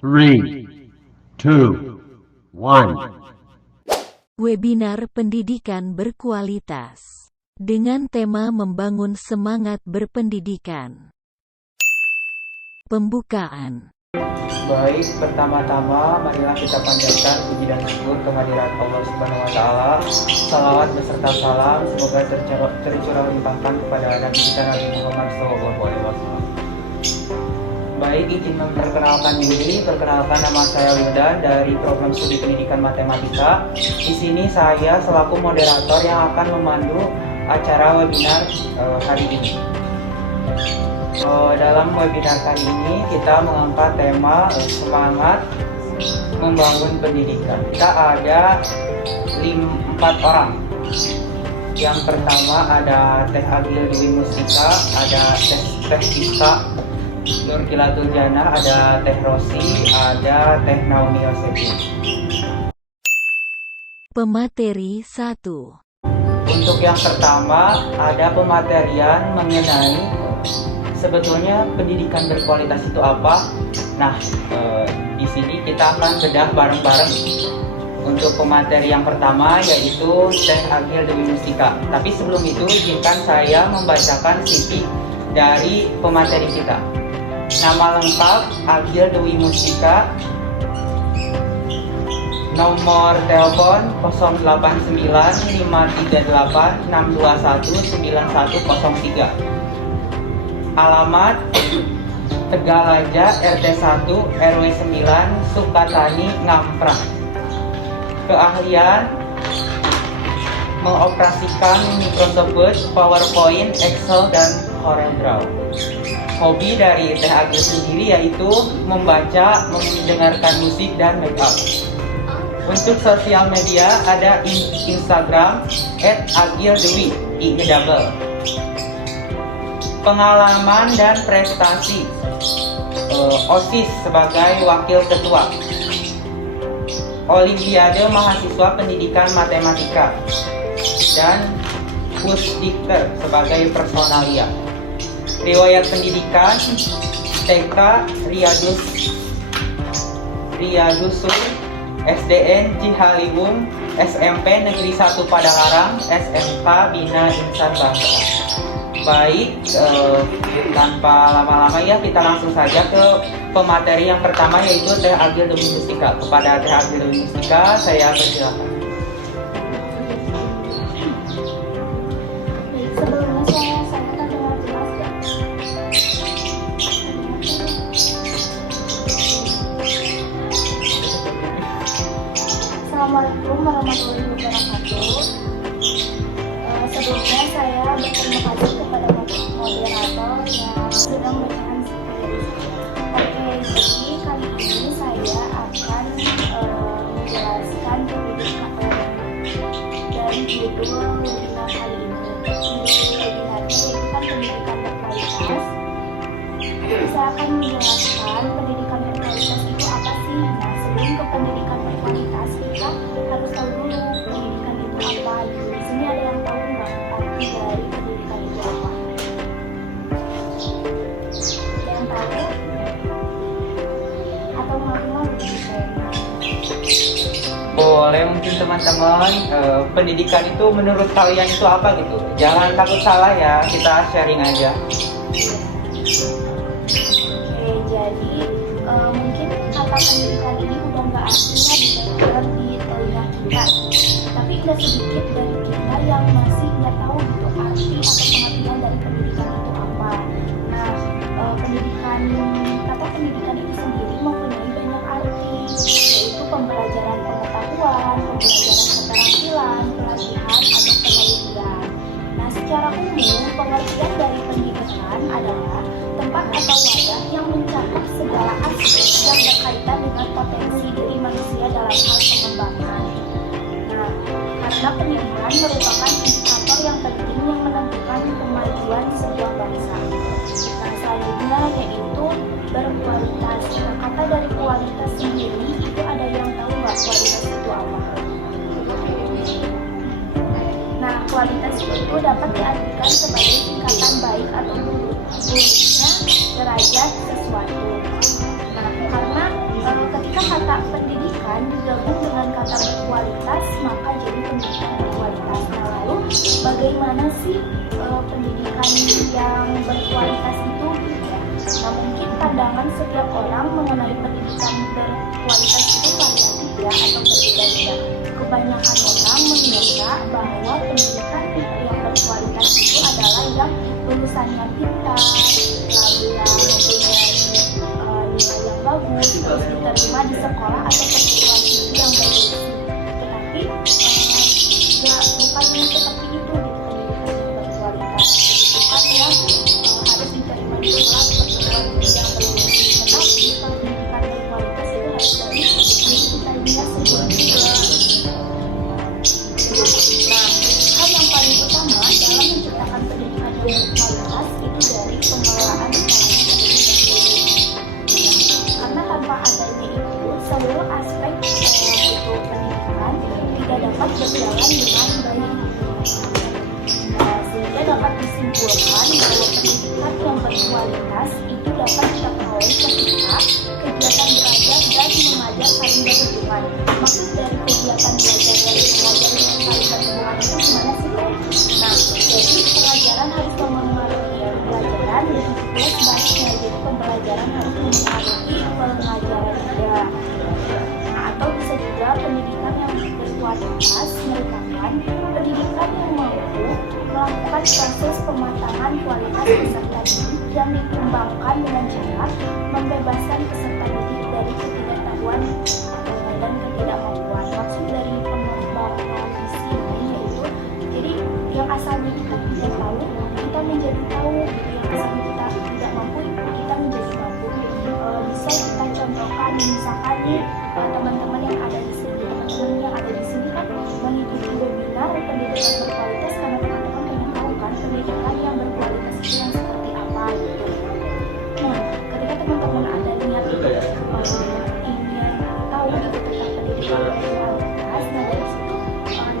Three, two, one. Webinar pendidikan berkualitas dengan tema membangun semangat berpendidikan. Pembukaan. Baik, pertama-tama marilah kita panjatkan puji dan syukur kehadirat Allah Subhanahu wa taala. Salawat beserta salam semoga tercurah limpahkan kepada Nabi kita Nabi Muhammad SAW. Baik, izin memperkenalkan diri. Perkenalkan, nama saya Wildan dari program studi pendidikan matematika. Di sini saya selaku moderator yang akan memandu acara webinar hari ini. Dalam webinar kali ini kita mengangkat tema semangat membangun pendidikan. Kita ada 4 orang. Yang pertama ada Teh Agil Dwi Mustika, ada Teh Iska Nur Kilatul Jana, ada Teh Rosi, ada Teh Naomi Yosefi. Pemateri 1. Untuk yang pertama ada pematerian mengenai sebetulnya pendidikan berkualitas itu apa. Nah, di sini kita akan bedah bareng-bareng. Untuk pemateri yang pertama yaitu Teh Agil Dewi Mustika. Tapi sebelum itu izinkan saya membacakan CV dari pemateri kita. Nama lengkap Agil Dewi Mustika, nomor telepon 089538621901. Alamat Tegalaja RT 1 RW 9 Sukatani Ngamprah. Keahlian mengoperasikan Microsoft Word, PowerPoint, Excel, dan CorelDRAW. Hobi dari Teh Agil sendiri yaitu membaca, mendengarkan musik, dan make up. Untuk sosial media ada Instagram @agildewi _. Pengalaman dan prestasi OSIS sebagai wakil ketua, Olimpiade Mahasiswa Pendidikan Matematika, dan Pusdikter sebagai personalia. Riwayat pendidikan TK Riadusun, SDN Cihaliwung, SMP Negeri 1 Padalarang, SMK Bina Insan Bangsa. Baik, tanpa lama-lama ya kita langsung saja ke pemateri yang pertama yaitu Teh Agil Dewi Mustika. Kepada Teh Agil Dewi Mustika saya persilakan. Assalamualaikum warahmatullahi wabarakatuh. Sebelumnya saya berterima kasih kepada moderator yang sudah memberikan skrip. Oke, jadi kali ini saya akan menjelaskan pendidikan dan judul webinar kali ini. Judul webinarnya yaitu kan pendidikan berkualitas. Saya akan menjelaskan pendidikan berkualitas itu apa sih. Nah, sebelum ke pendidikan berkualitas kita harus tahu dulu pendidikan itu apa. Di sini ada yang tahu nggak arti dari pendidikan itu apa? Ada yang tahu? Atau mau Boleh mungkin teman-teman, pendidikan itu menurut kalian itu apa gitu? Jangan takut salah ya, kita sharing aja. Oke, jadi mungkin kata pendidikan ini udah nggak aslinya didengar di telinga kita, tapi udah sedikit dari kita yang masih nggak tahu gitu arti atau pengertian dari pendidikan itu apa. Nah, kata pendidikan itu sendiri mempunyai banyak arti, yaitu pembelajaran pengetahuan, pembelajaran keterampilan, pelatihan, atau penelitian. Nah, secara umum pengertian dari pendidikan adalah tempat atau wadah yang mencakup segala aspek yang berkaitan dengan potensi diri manusia dalam hal pengembangan. Nah, karena pendidikan merupakan indikator yang penting yang menentukan kemajuan sebuah bangsa. Nah, selanjutnya yaitu berkualitas. Nah, kata dari kualitas sendiri itu ada yang tahu nggak kualitas itu apa? Nah, kualitas itu dapat diartikan sebagai tingkatan baik atau buruknya derajat sesuatu. Nah, karena Jika kata pendidikan digabung dengan kata berkualitas, maka jadi pendidikan berkualitas. Nah, lalu bagaimana sih pendidikan yang berkualitas itu? Nah, mungkin pandangan setiap orang mengenai pendidikan berkualitas itu variatif ya, atau berbeda-beda. Kebanyakan orang mengira bahwa pendidikan yang berkualitas itu adalah yang lulusannya pintar, lalu yang mempunyai nilai yang bagus, terus diterima di sekolah atau perguruan tinggi yang bergengsi. Tetapi bukannya seperti itu gitu, pendidikan yang berkualitas. Bukan yang harus diterima di sekolah atau perguruan tinggi yang bergengsi. Tetapi pendidikan berkualitas itu harus dari diri kita lihat sendiri juga. Nah, hal yang paling utama dalam menciptakan pendidikan yang berkualitas itu dari pengelolaan sekolahnya itu sendiri. Karena tanpa adanya itu, seluruh aspek mutu pendidikan tidak dapat berjalan dengan baik. Sehingga dapat disimpulkan bahwa pendidikan yang berkualitas itu dapat kita peroleh ketika kegiatan belajar dan mengajar saling berhubungan. Maksud dari kegiatan belajar dan mengajar yang saling berhubungan itu gimana sih? Nah, jadi pelajaran harus memengaruhi pelajaran, dan juga sebaliknya, jadi pembelajaran harus memengaruhi pengajaran juga. Nah, atau bisa juga pendidikan yang berkualitas merupakan pendidikan yang mampu melakukan proses pematangan kualitas peserta didik yang dikembangkan dengan cara membebaskan peserta didik dari ketidaktahuan dan ketidakmampuan. Maksud dari pengembangan visi ini yaitu, jadi yang asalnya kita tidak tahu, kita menjadi tahu. Yang asalnya kita tidak mampu, kita menjadi mampu. Bisa kita contohkan, misalkan nih teman-teman yang ada di sini, kan mengikuti webinar pendidikan berkualitas karena teman-teman pengen tahu kan pendidikan yang berkualitas itu yang seperti apa gitu. Nah, ketika teman-teman ada niat ingin tahu gitu tentang pendidikan berkualitas, nah dari situ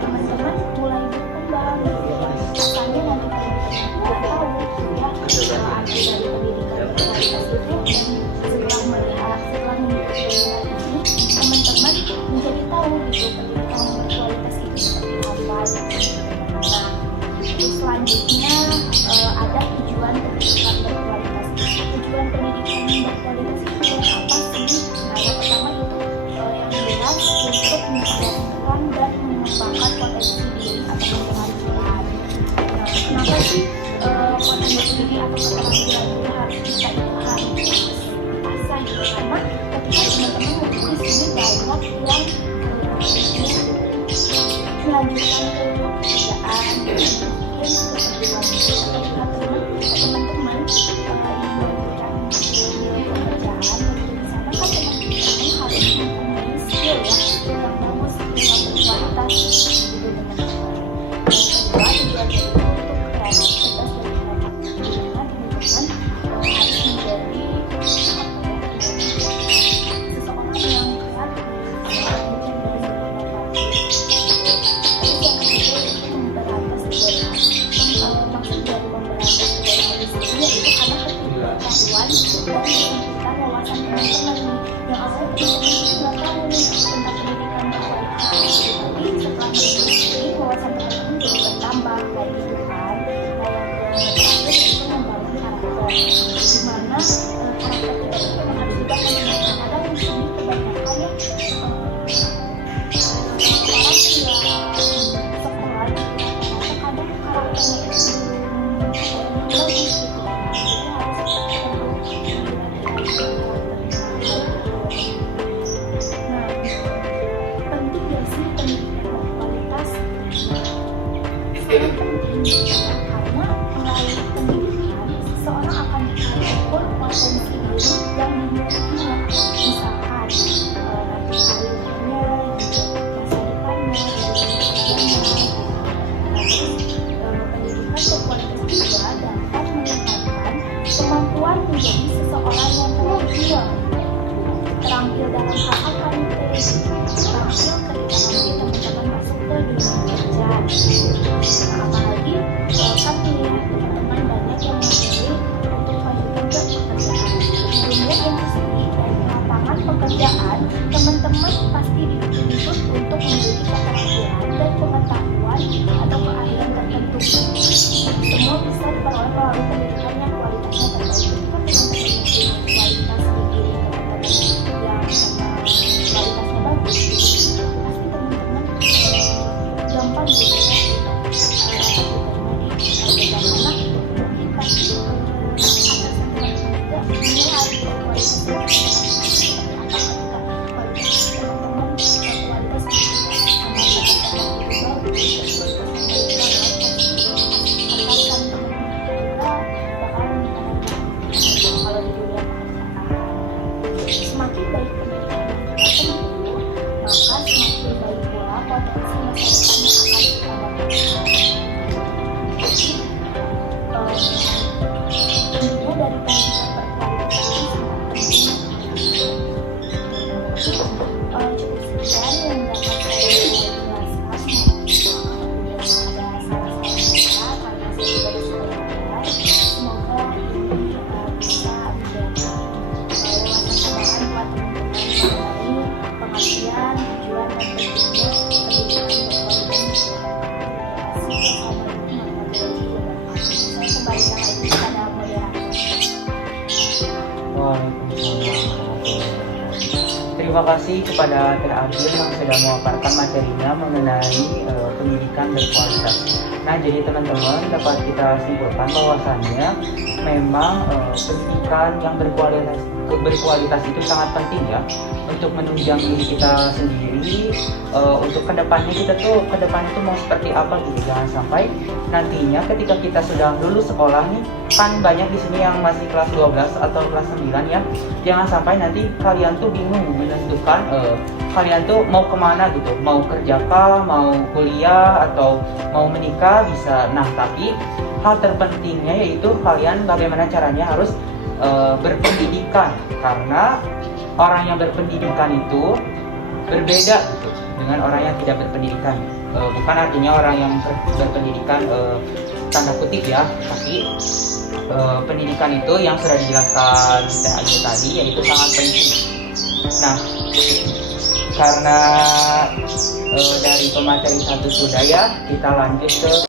teman-teman mulai berkembang gitu. Asalnya nanti teman-teman tidak tahu ya arti dari pendidikan berkualitas itu, dan setelah mengikuti webinar ini, teman-teman menjadi tahu gitu pendidikan berkualitas itu seperti apa gitu. Nah, terus selanjutnya ada tujuan pendidikan berkualitas. Tujuan pendidikan berkualitas itu apa sih? Nah, yang pertama itu yang jelas untuk meningkatkan dan mengembangkan potensi diri atau keterampilan. Nah, kenapa sih potensi diri atau keterampilan itu harus kita harus asah gitu? Karena ketika teman-teman di sini banyak yang melanjutkan ke pekerjaan, mungkin keperluan ketika teman-teman ingin melanjutkan pekerjaan, di sana kan teman-teman harus mempunyai skill ya yang bagus, skill yang berkualitas gitu teman-teman. Kedua, juga itu untuk kreativitas dan inovasi, dimana teman-teman harus menjadi seseorang yang kreatif, mungkin dari maksud dari memberantas kebodohan itu karena ketidaktahuan dan kita wawasan teman-teman yang awalnya teman-teman sudah tahu nih tentang pendidikan berkualitas, tapi setelah mengikuti wawasan teman-teman jadi bertambah kayak gitu kan. Nah, yang terakhir itu membangun karakter, dimana karakter kita itu memang harus juga kadang-kadang di sini kebanyakan ya orang yang sekolah terkadang karakternya itu bagus gitu. Nah, penting gak sih pendidikan berkualitas? Sangat penting, karena melalui pendidikan seseorang akan mengukur potensi diri yang dimilikinya. Misalkan nanti karirnya, masa depannya, pendidikan berkualitas juga dapat meningkatkan kemampuan menjadi seseorang yang terampil dalam hal apa nih? Terampil ketika nanti teman-teman masuk ke dunia kerja. Nah, apalagi kan nih teman-teman banyak yang memilih untuk lanjutkan ke pekerjaan di dunia industri dan lapangan pekerjaan perkuliahan, teman-teman pasti dituntut untuk memiliki keterampilan dan pengetahuan atau keahlian tertentu. Semua bisa diperoleh melalui pendidikan yang kualitasnya terbaik. Jika teman-teman mempunyai kualitas di diri teman-teman yang kualitasnya bagus, pasti teman-teman gampang gitu ya semakin baik pendidikan yang kita tempuh, maka semakin baik pula potensi masa depan yang akan kita dapatkan. Jadi, tentunya dari pendidikan berkualitas itu sangat penting. Cukup sekian yang dapat saya jelaskan. Apabila ada salah-salah kata karena saya juga sudah memulai, semoga ini bisa menjadi wawasan tambahan buat teman-teman mengenai pengertian, tujuan, dan pentingnya pendidikan berkualitas. Assalamualaikum warahmatullahi wabarakatuh. Saya kembalikan lagi kepada moderator. Terima kasih kepada Teh Agil yang sudah memaparkan materinya mengenai pendidikan berkualitas. Nah, jadi teman-teman dapat kita simpulkan bahwasannya memang pendidikan yang berkualitas itu sangat penting ya untuk menunjang diri kita sendiri, untuk kedepannya tuh mau seperti apa gitu. Jangan sampai nantinya ketika kita sudah lulus sekolah nih, kan banyak di sini yang masih kelas 12 atau kelas 9 ya, jangan sampai nanti kalian tuh bingung menentukan kalian tuh mau kemana gitu, mau kerja kah, mau kuliah, atau mau menikah bisa. Nah, tapi hal terpentingnya yaitu kalian bagaimana caranya harus berpendidikan, karena orang yang berpendidikan itu berbeda gitu dengan orang yang tidak berpendidikan. Bukan artinya orang yang berpendidikan tanda kutip ya, tapi pendidikan itu yang sudah dijelaskan Teh Agil tadi yaitu sangat penting. Nah, karena dari pemateri satu sudah ya, kita lanjut ke